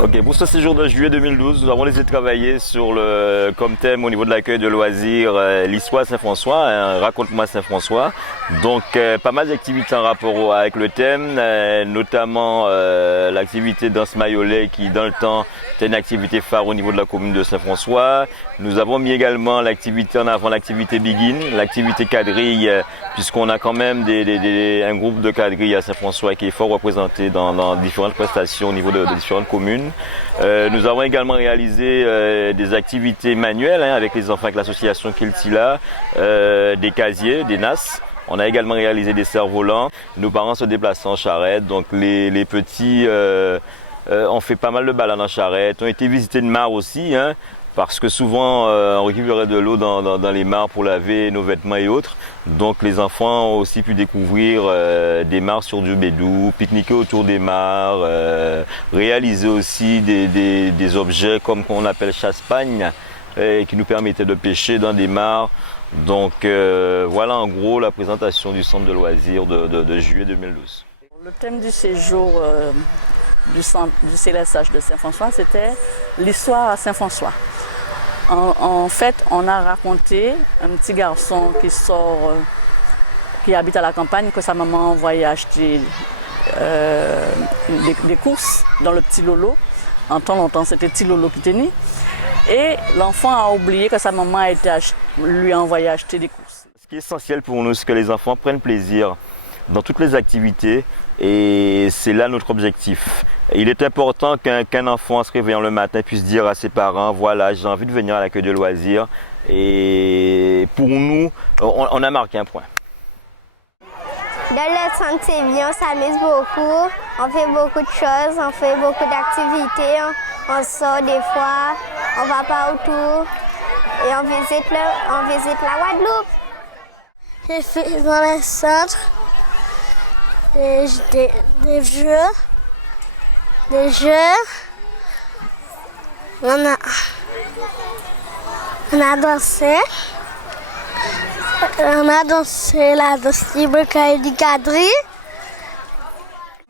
Ok, pour ce séjour de juillet 2012, nous avons laissé travailler sur le, comme thème au niveau de l'accueil de loisirs, l'histoire de Saint-François, hein, raconte-moi Saint-François. Donc pas mal d'activités en rapport avec le thème, notamment l'activité danse maillolet qui dans le temps était une activité phare au niveau de la commune de Saint-François. Nous avons mis également l'activité en avant, l'activité Begin, l'activité quadrille, puisqu'on a quand même un groupe de quadrilles à Saint-François qui est fort représenté dans différentes prestations au niveau de différentes communes. Nous avons également réalisé des activités manuelles avec les enfants, avec l'association Kiltila, des casiers, des NAS. On a également réalisé des cerfs-volants. Nos parents se déplacent en charrette, donc les petits ont fait pas mal de balades en charrette. On a été visiter une mare aussi, parce que souvent on récupérait de l'eau dans les mares pour laver nos vêtements et autres. Donc les enfants ont aussi pu découvrir des mares sur du bédou, pique-niquer autour des mares, réaliser aussi des objets comme qu'on appelle chasse-pagne, qui nous permettaient de pêcher dans des mares. Donc voilà en gros la présentation du centre de loisirs de juillet 2012. Le thème du séjour du centre du CLSH de Saint-François, c'était l'histoire à Saint-François. En fait, on a raconté un petit garçon qui habite à la campagne, que sa maman envoyait acheter des courses dans le petit Lolo. En temps longtemps, c'était petit Lolo qui tenait. Et l'enfant a oublié que sa maman lui a envoyé acheter des courses. Ce qui est essentiel pour nous, c'est que les enfants prennent plaisir dans toutes les activités et c'est là notre objectif. Il est important qu'un enfant en se réveillant le matin puisse dire à ses parents, voilà, j'ai envie de venir à l'accueil de loisirs. Et pour nous, on a marqué un point. Dans le centre, c'est bien, on s'amuse beaucoup, on fait beaucoup de choses, on fait beaucoup d'activités, on sort des fois, on va partout et on visite la Guadeloupe. J'ai fait dans le centre des jeux. On a dansé. On a dansé la danse libre du quadrille.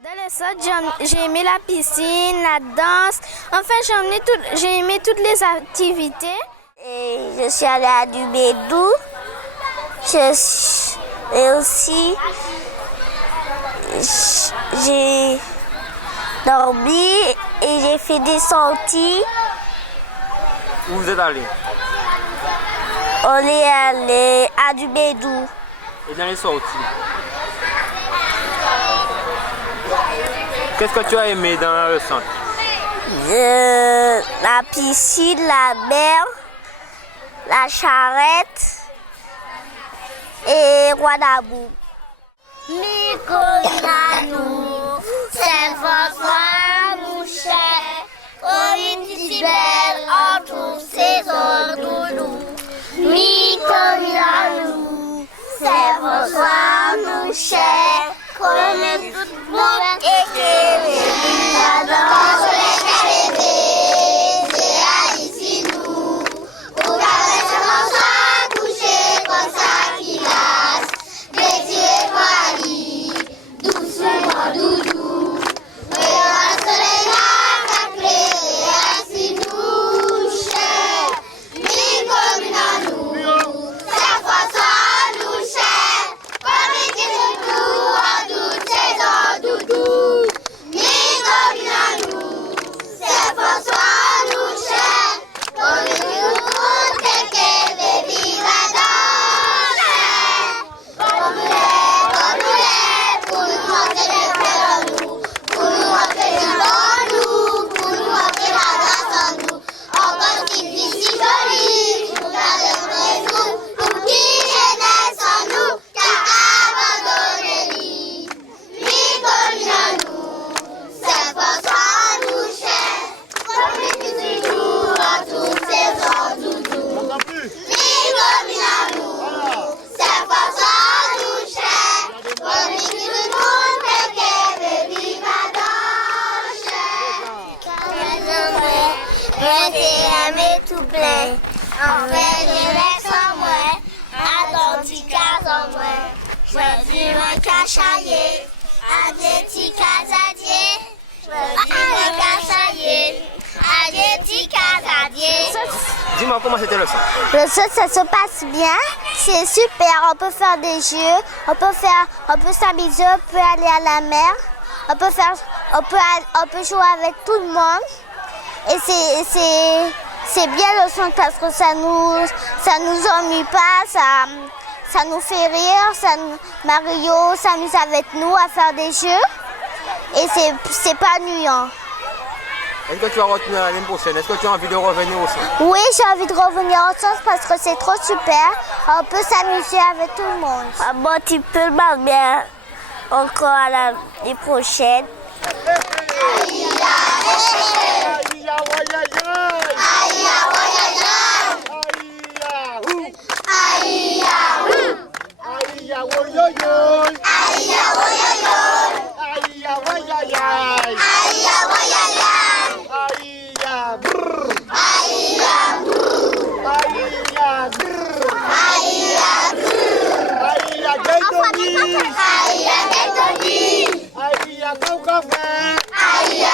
Dans le centre, j'ai aimé la piscine, la danse. En fait, j'ai aimé toutes les activités. Et je suis allée à du bédou. Et aussi, j'ai dormi et j'ai fait des sorties. Où vous êtes allé? On est allé à du bédou. Et dans les sorties? Qu'est-ce que tu as aimé dans le centre? La piscine, la mer, la charrette et Guadabou. Nicolas, Saint-François, mon cher, comme une belle en toutes saisons doudou. Nicolas, Saint-François, mon cher, comme une toute bonne équipe. La danse les carrés, c'est ici nous. Pour qu'avec Saint-François couché comme ça qui lasse. Doucement, doudou, mais le soleil a éclairé ainsi nous, chers, ni comme une nous, Saint-François nous, chers, comme il nous en toutes saisons, doudou, ni comme une nous, Saint-François nous, chers, comme il nous t'es baby la danse, comme nous pour nous montrer les frères en nous, pour nous montrer les en nous, pour nous montrer la grâce en nous. Encore qu'il vit si joli, nous garderons nous, pour qui jeunesse en nous, car abandonné lui. Lui comme à nous, Saint-François nous cher, comme il toujours en toutes saisons doudou. Lui comme à nous, Saint-François nous cher, comme il moi t'ai aimé tout plein, en fait je laisse en moi, à ton petit cas en moi, je vis mon cachaillé, à des petits casadiers, je vis mon cachaillé. Dis-moi comment c'était le centre. Le centre, ça se passe bien. C'est super. On peut faire des jeux. On peut s'amuser. On peut aller à la mer. On peut jouer avec tout le monde. Et c'est bien le centre parce que ça nous ennuie pas. Ça nous fait rire. Mario s'amuse avec nous à faire des jeux. Et c'est pas ennuyant. Est-ce que tu vas retourner l'année prochaine? Est-ce que tu as envie de revenir au centre? Oui, j'ai envie de revenir au centre parce que c'est trop super. On peut s'amuser avec tout le monde. Bon, tu peux bien encore à l'année prochaine. Aïe,